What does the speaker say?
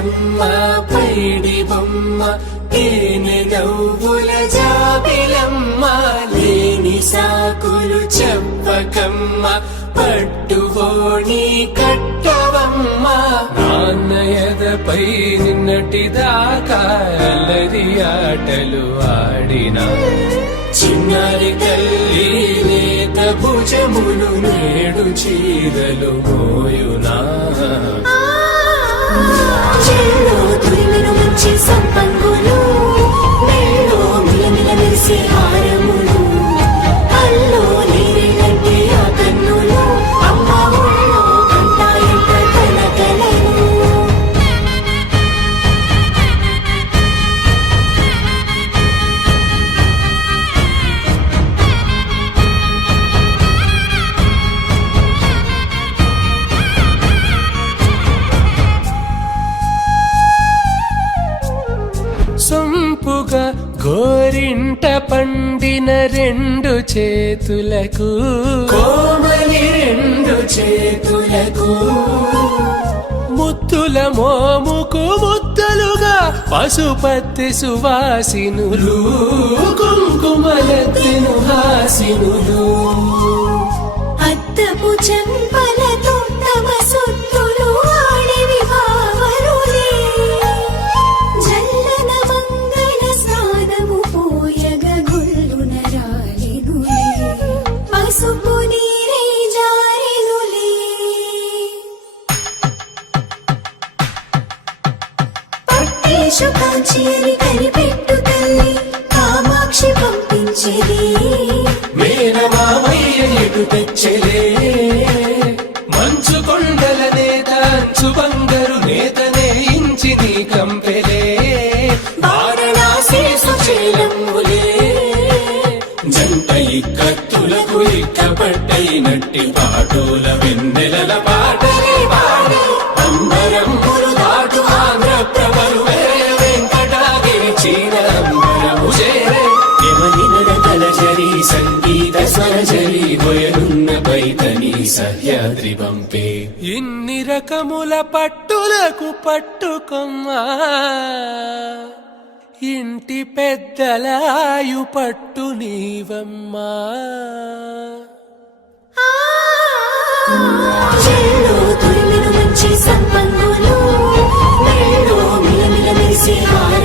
బుజ్జమ్మ పైడి బొమ్మ తేనె నవ్వుల జాబిలమ్మ లేని సాకులు చెప్పకమ్మ పట్టుబోని కట్టవమ్మ నాన్నయదపై నిన్నటిదాకా అల్లరి ఆటలు ఆడినా చిన్నారి తల్లి లేత భుజములు నేడు చీరలు మోయునా చెల్లో తురిమిను మంచి సంపంగులు మెల్లో మిలమిల మెరిసే హారములు అల్లో నీరేంటి ఆ కన్నులు అమ్మ ఊళ్ళో కంటాయంట కలకలను సొంపుగా గోరింట పండిన రెండు చేతులకు కోమలి రెండు చేతులకు ముత్తుల మోముకు ముద్దలుగా పశుపతి సువాసినులు కుంకుమలెత్తిను హాసినులు అద్దపు చెంపలతో తమ సొత్తులు ఆడివి భావరులే జల్లన మంగళ స్నానము పోయగ గుల్లున రాలినులే పసుపు నీరే జారినులే పట్టేశు కాంచేరి కనిపెట్టు తల్లి కామాక్షి పంపించేది మేనమామయ్య ఎటు తెచ్చలే మంచు కొండల నేత అంచు బంగారు నేతనే ఇంచి నీ కంపెలే వారణాసి సుచేలమ్ములే జంట ఇక్కత్తులకు ఇక్కపట్టైనట్టి పాటోల వెన్నెలల పాటలే పాడే అంబరములు దాటు ఆంధ్ర ప్రభలు వెంకటాగిరి చీరంబరము చేరే కలజరి సంగీత స్వరజరి బయలున్న పైతని సహ్యాద్రి పంపే ఇన్ని రకముల పట్టులకు పట్టుకొమ్మా ఇంటి పెద్దలాయు పట్టు నీవమ్మా చెల్లో తురిమిను మంచి సంపంగులు మెల్లో మిలమిల మెరిసే హారములు